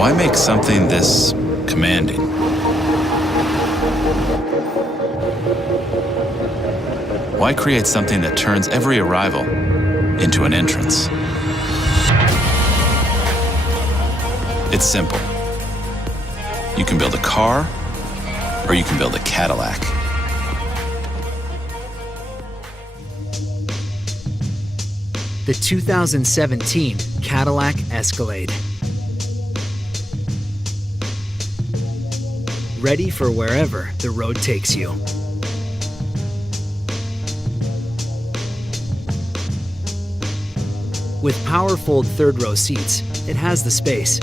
Why make something this commanding? Why create something that turns every arrival into an entrance? It's simple. You can build a car, or you can build a Cadillac. The 2017 Cadillac Escalade. Ready for wherever the road takes you. With power-fold third-row seats, it has the space.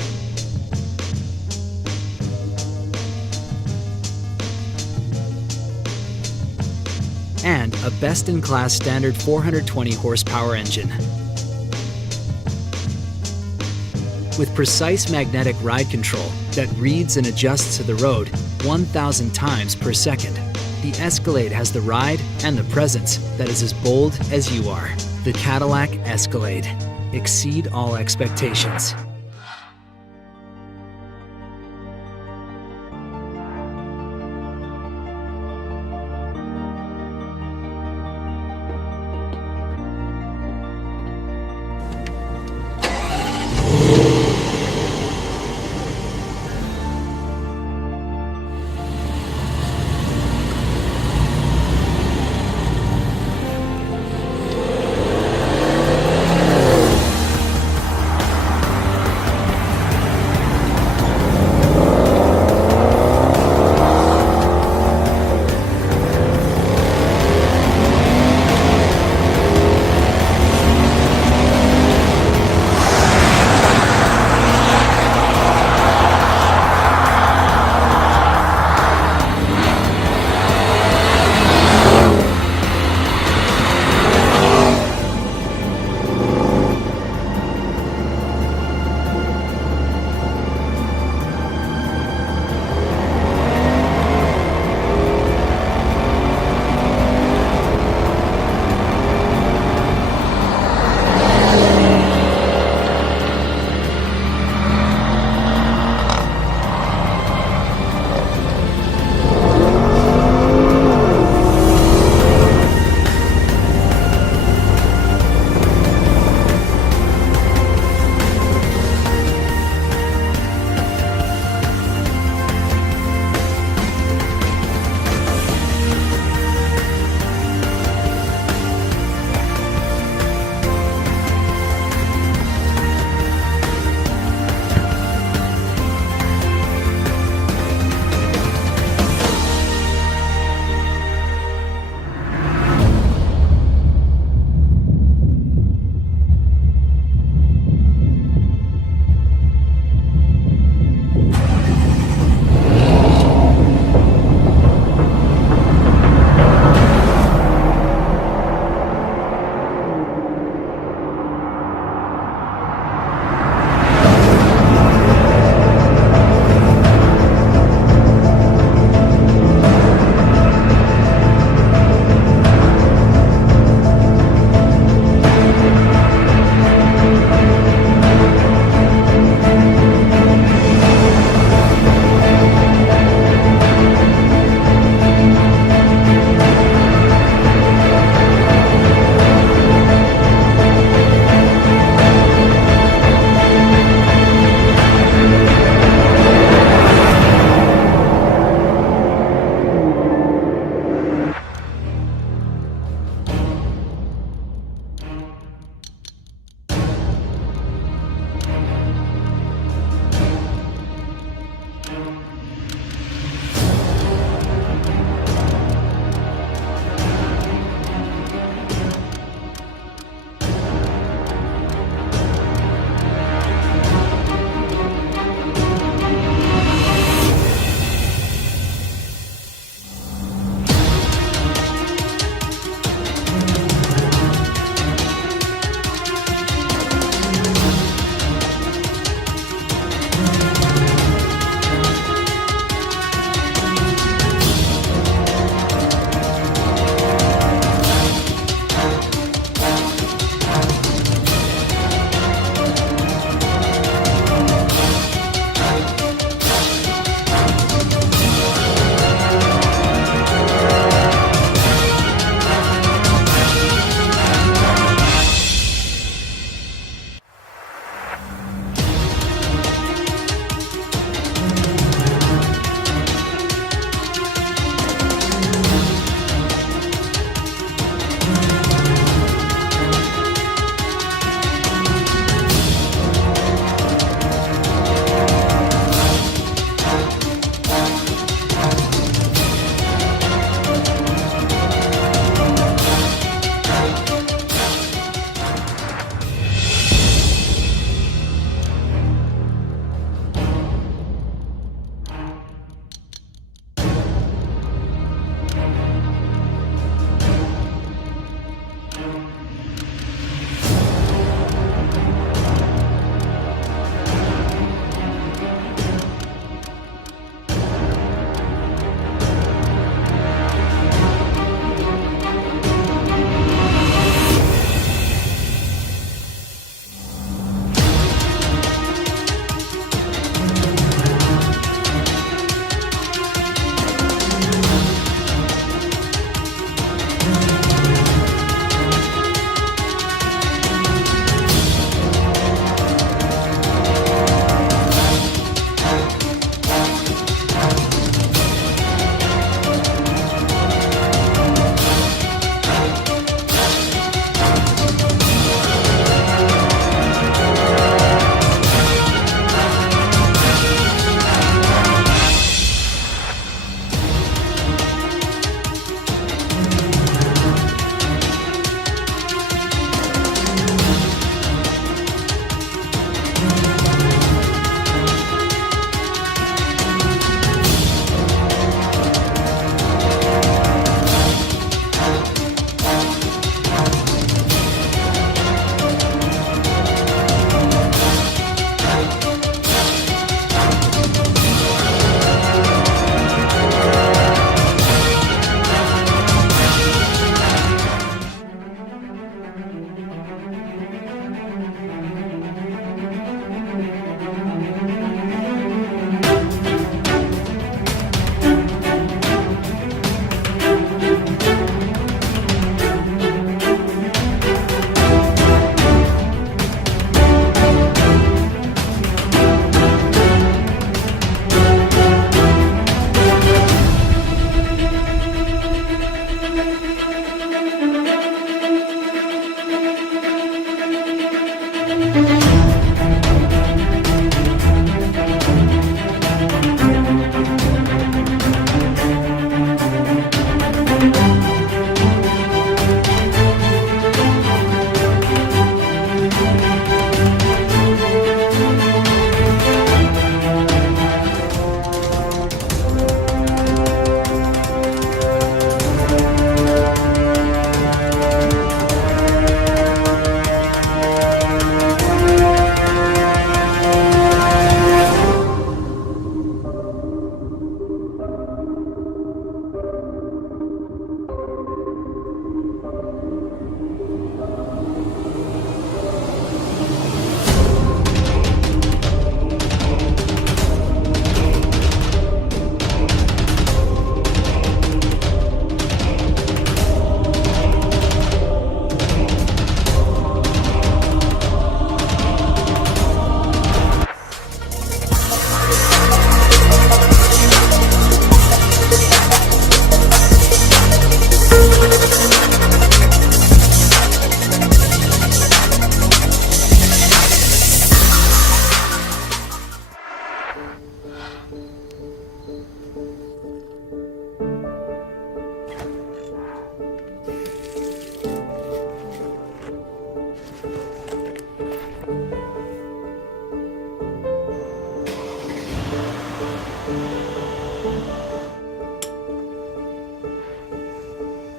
And a best-in-class standard 420 horsepower engine. With precise magnetic ride control that reads and adjusts to the road 1,000 times per second, the Escalade has the ride and the presence that is as bold as you are. The Cadillac Escalade. Exceed all expectations.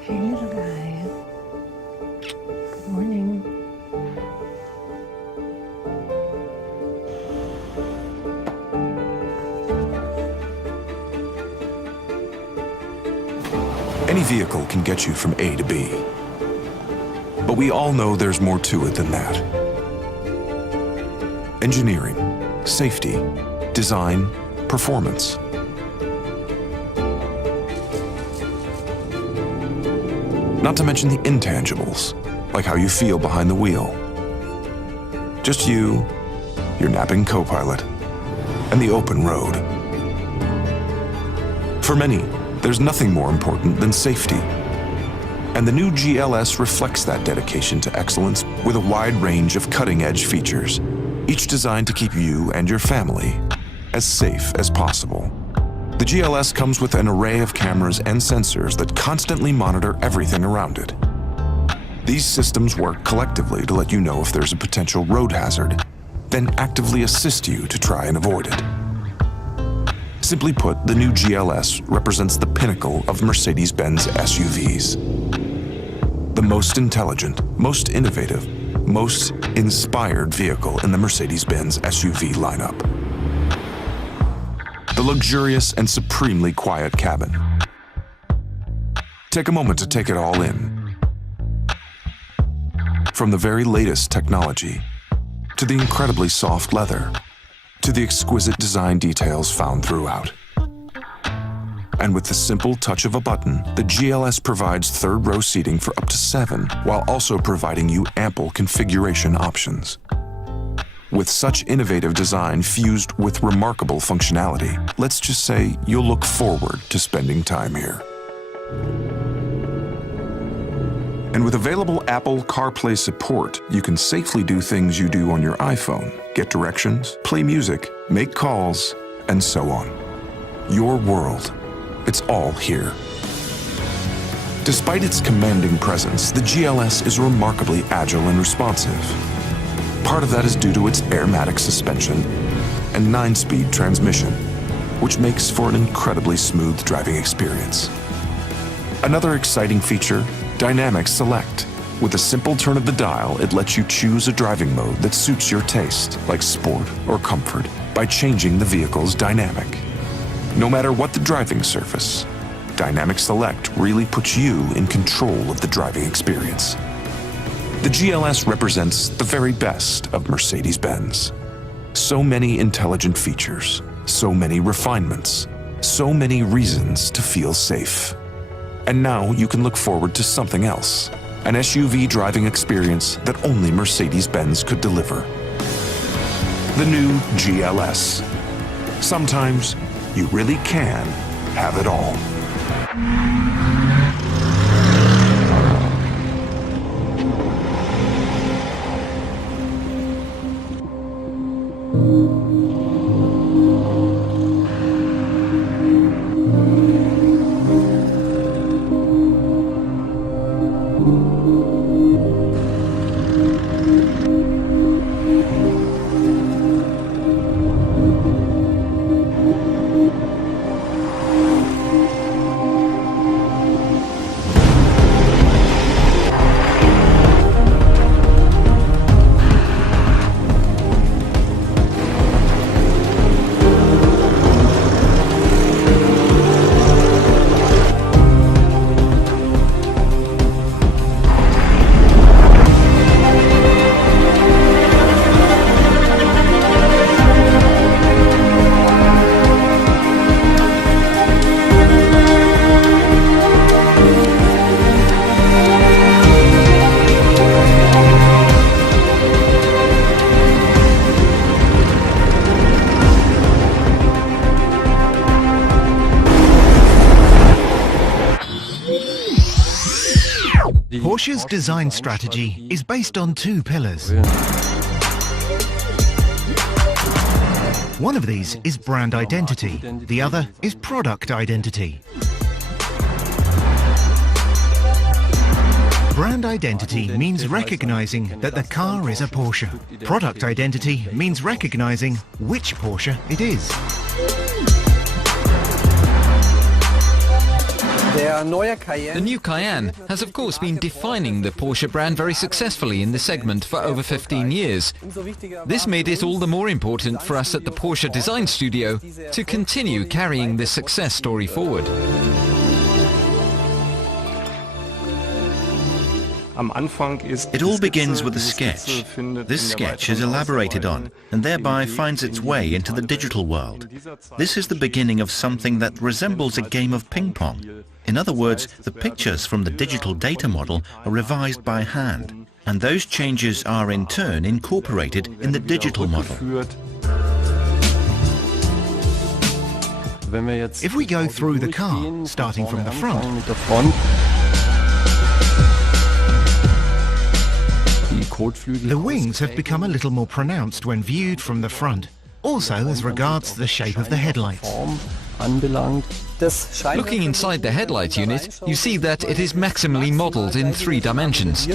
Hey, little guy. Good morning. Any vehicle can get you from A to B. But we all know there's more to it than that. Engineering, safety, design, performance. Not to mention the intangibles, like how you feel behind the wheel. Just you, your napping co-pilot, and the open road. For many, there's nothing more important than safety. And the new GLS reflects that dedication to excellence with a wide range of cutting-edge features, each designed to keep you and your family as safe as possible. The GLS comes with an array of cameras and sensors that constantly monitor everything around it. These systems work collectively to let you know if there's a potential road hazard, then actively assist you to try and avoid it. Simply put, the new GLS represents the pinnacle of Mercedes-Benz SUVs. The most intelligent, most innovative, most inspired vehicle in the Mercedes-Benz SUV lineup. The luxurious and supremely quiet cabin. Take a moment to take it all in. From the very latest technology, to the incredibly soft leather, to the exquisite design details found throughout. And with the simple touch of a button, the GLS provides third-row seating for up to 7, while also providing you ample configuration options. With such innovative design fused with remarkable functionality, let's just say you'll look forward to spending time here. And with available Apple CarPlay support, you can safely do things you do on your iPhone, get directions, play music, make calls, and so on. Your world, it's all here. Despite its commanding presence, the GLS is remarkably agile and responsive. Part of that is due to its airmatic suspension and 9-speed transmission, which makes for an incredibly smooth driving experience. Another exciting feature, Dynamic Select. With a simple turn of the dial, it lets you choose a driving mode that suits your taste, like sport or comfort, by changing the vehicle's dynamic. No matter what the driving surface, Dynamic Select really puts you in control of the driving experience. The GLS represents the very best of Mercedes-Benz. So many intelligent features, so many refinements, so many reasons to feel safe. And now you can look forward to something else, an SUV driving experience that only Mercedes-Benz could deliver. The new GLS. Sometimes you really can have it all. Porsche's design strategy is based on two pillars. One of these is brand identity, the other is product identity. Brand identity means recognizing that the car is a Porsche. Product identity means recognizing which Porsche it is. The new Cayenne has of course been defining the Porsche brand very successfully in the segment for over 15 years. This made it all the more important for us at the Porsche Design Studio to continue carrying this success story forward. It all begins with a sketch. This sketch is elaborated on and thereby finds its way into the digital world. This is the beginning of something that resembles a game of ping pong. In other words, the pictures from the digital data model are revised by hand, and those changes are in turn incorporated in the digital model. If we go through the car, starting from the front, the wings have become a little more pronounced when viewed from the front, also as regards the shape of the headlights. Looking inside the headlight unit, you see that it is maximally modelled in 3 dimensions.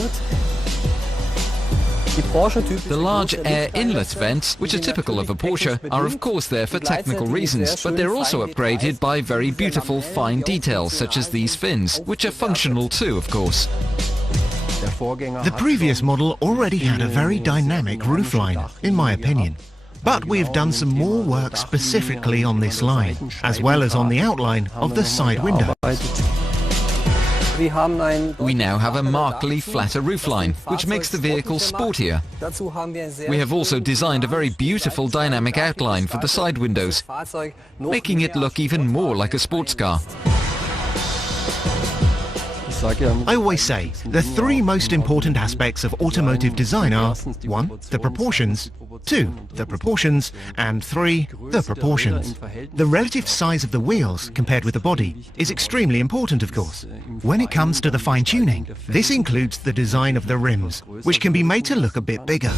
The large air inlet vents, which are typical of a Porsche, are of course there for technical reasons, but they're also upgraded by very beautiful fine details such as these fins, which are functional too, of course. The previous model already had a very dynamic roofline, in my opinion. But we've done some more work specifically on this line, as well as on the outline of the side window. We now have a markedly flatter roofline, which makes the vehicle sportier. We have also designed a very beautiful dynamic outline for the side windows, making it look even more like a sports car. I always say the 3 most important aspects of automotive design are 1. The proportions, 2. The proportions, and 3. The proportions. The relative size of the wheels compared with the body is extremely important, of course. When it comes to the fine-tuning, this includes the design of the rims, which can be made to look a bit bigger.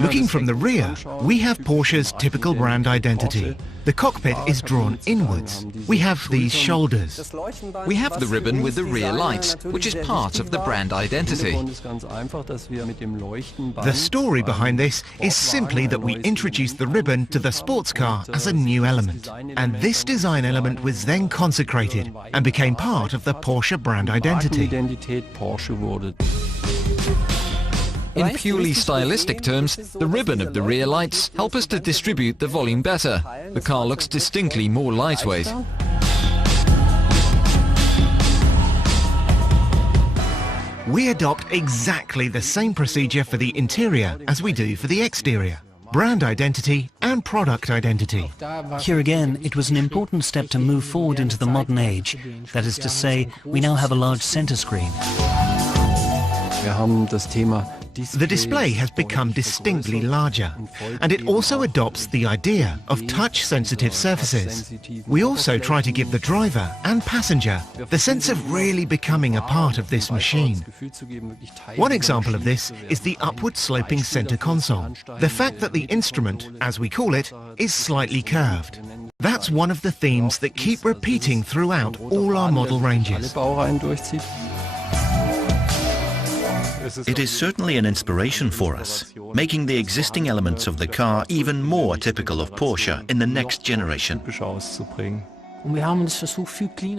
Looking from the rear, we have Porsche's typical brand identity. The cockpit is drawn inwards. We have these shoulders. We have the ribbon with the rear lights, which is part of the brand identity. The story behind this is simply that we introduced the ribbon to the sports car as a new element. And this design element was then consecrated and became part of the Porsche brand identity. In purely stylistic terms, the ribbon of the rear lights help us to distribute the volume better. The car looks distinctly more lightweight. We adopt exactly the same procedure for the interior as we do for the exterior. Brand identity and product identity. Here again, it was an important step to move forward into the modern age. That is to say, we now have a large center screen. The display has become distinctly larger, and it also adopts the idea of touch-sensitive surfaces. We also try to give the driver and passenger the sense of really becoming a part of this machine. One example of this is the upward-sloping center console. The fact that the instrument, as we call it, is slightly curved. That's one of the themes that keep repeating throughout all our model ranges. It is certainly an inspiration for us, making the existing elements of the car even more typical of Porsche in the next generation.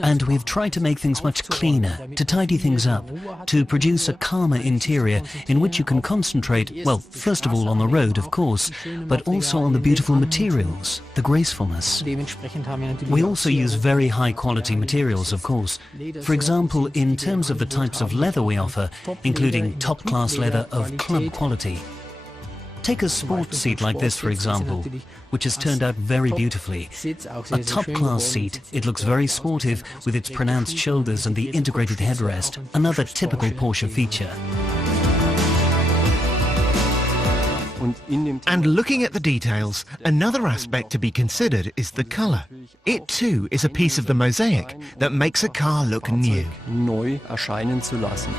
And we've tried to make things much cleaner, to tidy things up, to produce a calmer interior in which you can concentrate, well, first of all on the road, of course, but also on the beautiful materials, the gracefulness. We also use very high-quality materials, of course. For example, in terms of the types of leather we offer, including top-class leather of club quality. Take a sports seat like this, for example, which has turned out very beautifully. A top-class seat, it looks very sportive with its pronounced shoulders and the integrated headrest, another typical Porsche feature. And looking at the details, another aspect to be considered is the color. It too is a piece of the mosaic that makes a car look new. Neu erscheinen zu lassen.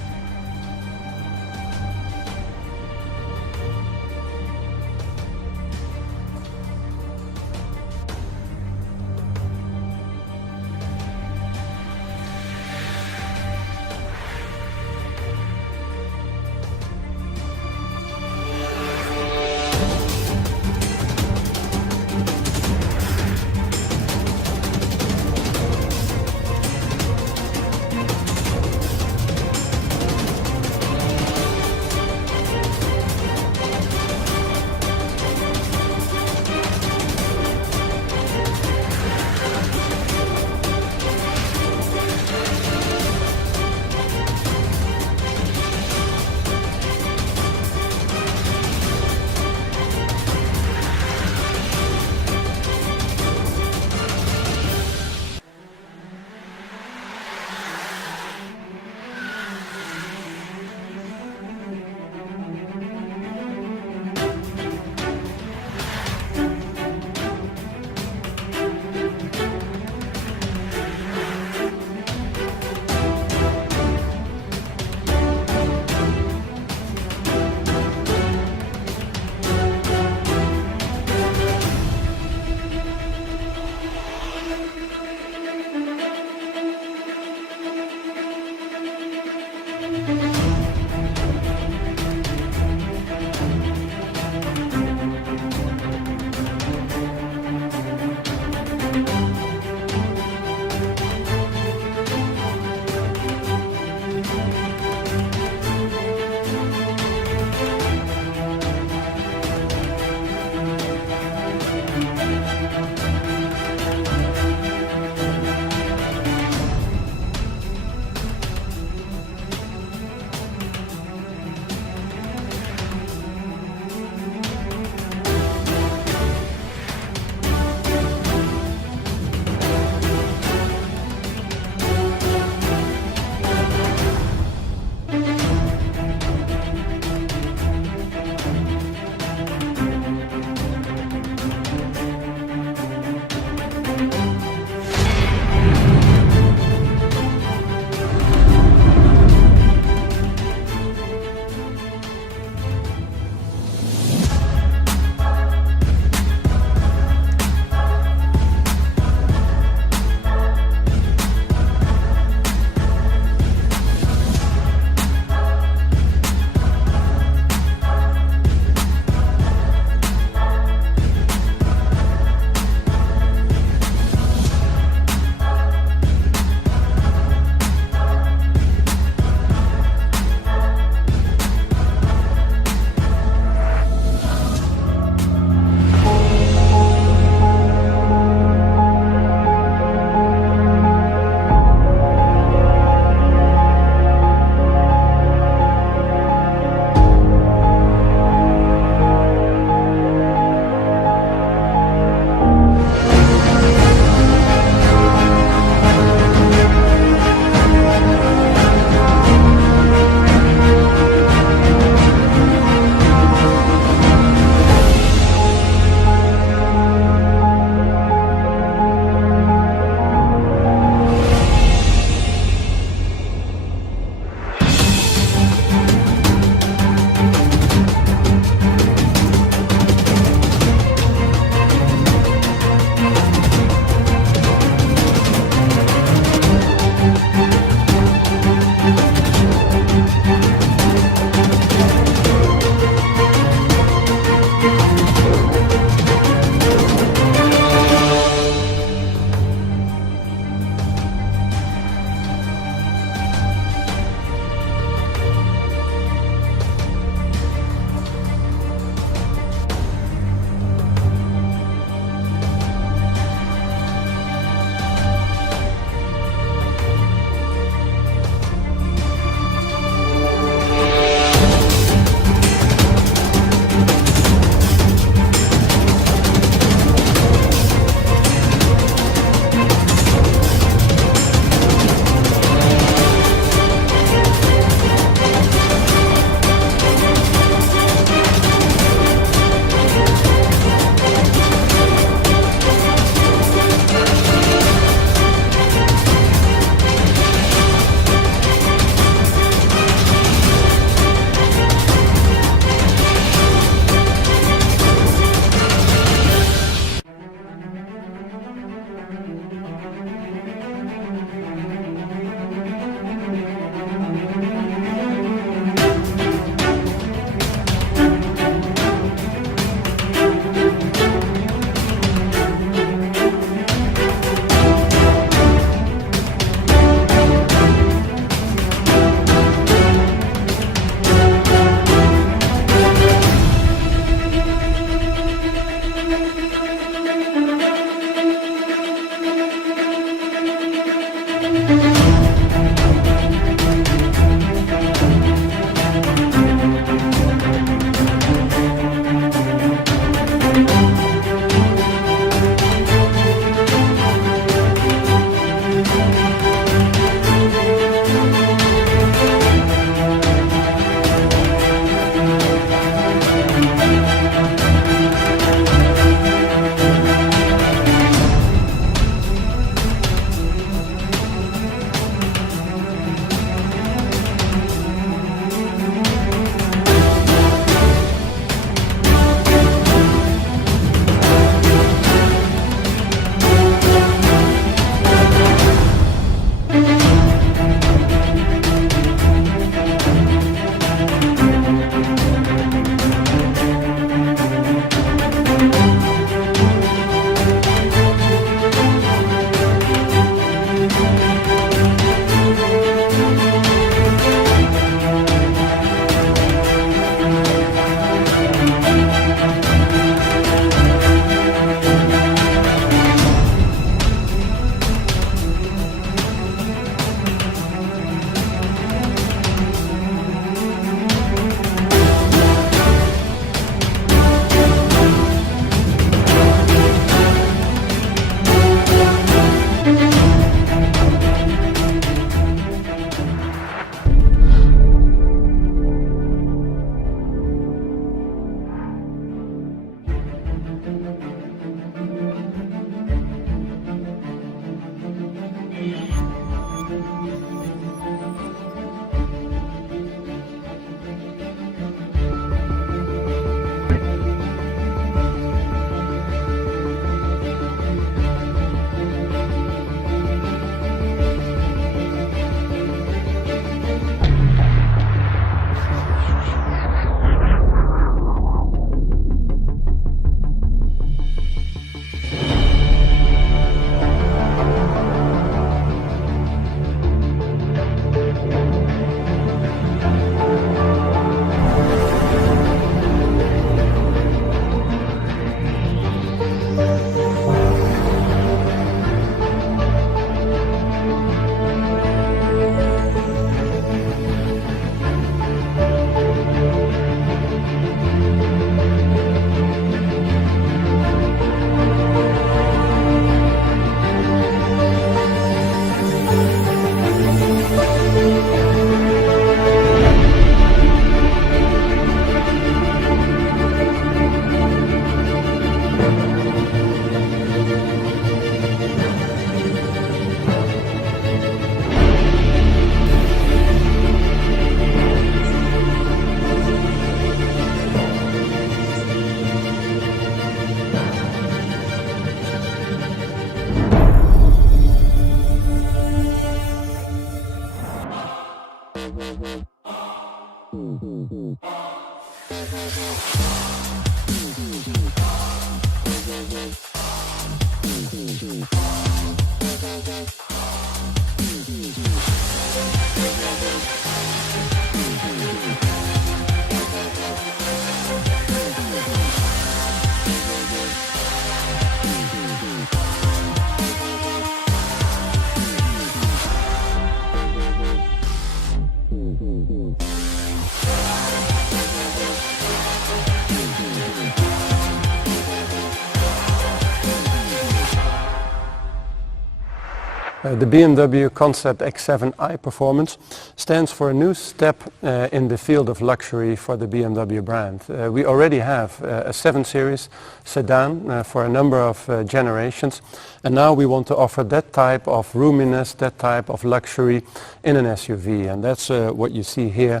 The BMW Concept X7i Performance stands for a new step in the field of luxury for the BMW brand. We already have a 7 Series sedan for a number of generations, and now we want to offer that type of roominess, that type of luxury in an SUV, and that's what you see here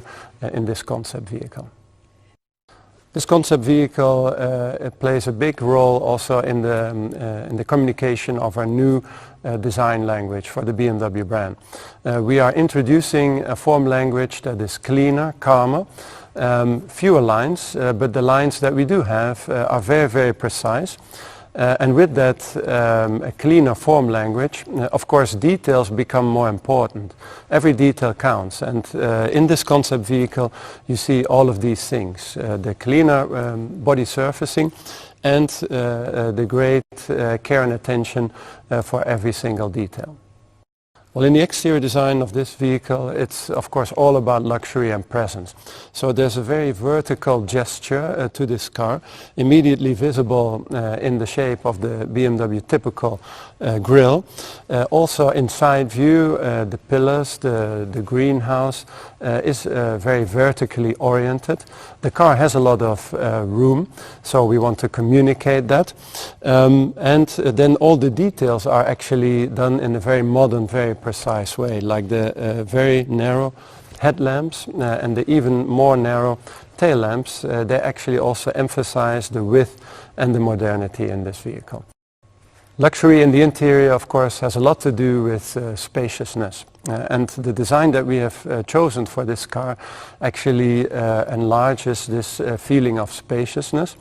in this concept vehicle. This concept vehicle it plays a big role also in the communication of our new design language for the BMW brand. We are introducing a form language that is cleaner, calmer, fewer lines, but the lines that we do have are very, very precise. And with that a cleaner form language, of course details become more important. Every detail counts, and in this concept vehicle you see all of these things. The cleaner body surfacing and the great care and attention for every single detail. Well, in the exterior design of this vehicle, it's of course all about luxury and presence. So there's a very vertical gesture to this car, immediately visible in the shape of the BMW typical grille. Also in side view, the pillars, the greenhouse is very vertically oriented. The car has a lot of room, so we want to communicate that. And then all the details are actually done in a very modern, very precise way, like the very narrow headlamps and the even more narrow tail lamps. They actually also emphasize the width and the modernity in this vehicle. Luxury in the interior, of course, has a lot to do with spaciousness. And the design that we have chosen for this car actually enlarges this feeling of spaciousness.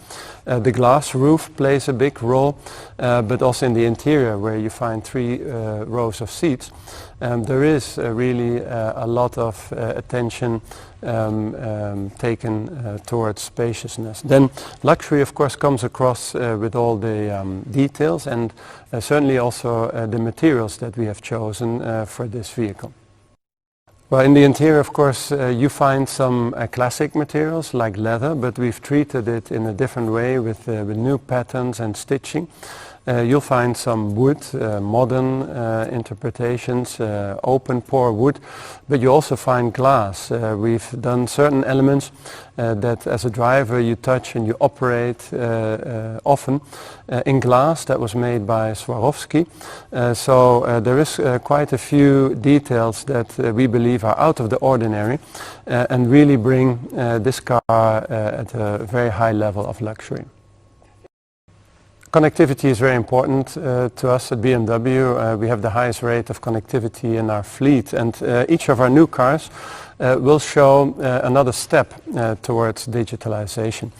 The glass roof plays a big role, but also in the interior, where you find 3 rows of seats. There is really a lot of attention taken towards spaciousness. Then luxury, of course, comes across with all the details and certainly also the materials that we have chosen for this vehicle. Well, in the interior, of course, you find some classic materials like leather, but we've treated it in a different way with new patterns and stitching. You'll find some wood, modern interpretations, open pore wood, but you also find glass. We've done certain elements that as a driver you touch and you operate often in glass that was made by Swarovski. So there is quite a few details that we believe are out of the ordinary and really bring this car at a very high level of luxury. Connectivity is very important to us at BMW. We have the highest rate of connectivity in our fleet, and each of our new cars will show another step towards digitalization.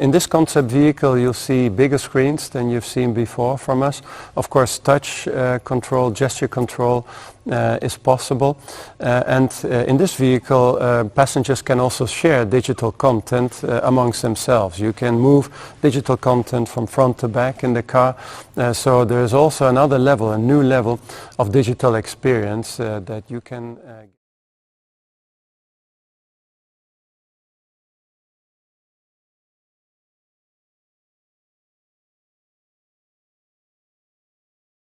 In this concept vehicle you'll see bigger screens than you've seen before from us. Of course touch control, gesture control is possible, and in this vehicle passengers can also share digital content amongst themselves. You can move digital content from front to back in the car, so there is also another level, a new level of digital experience that you can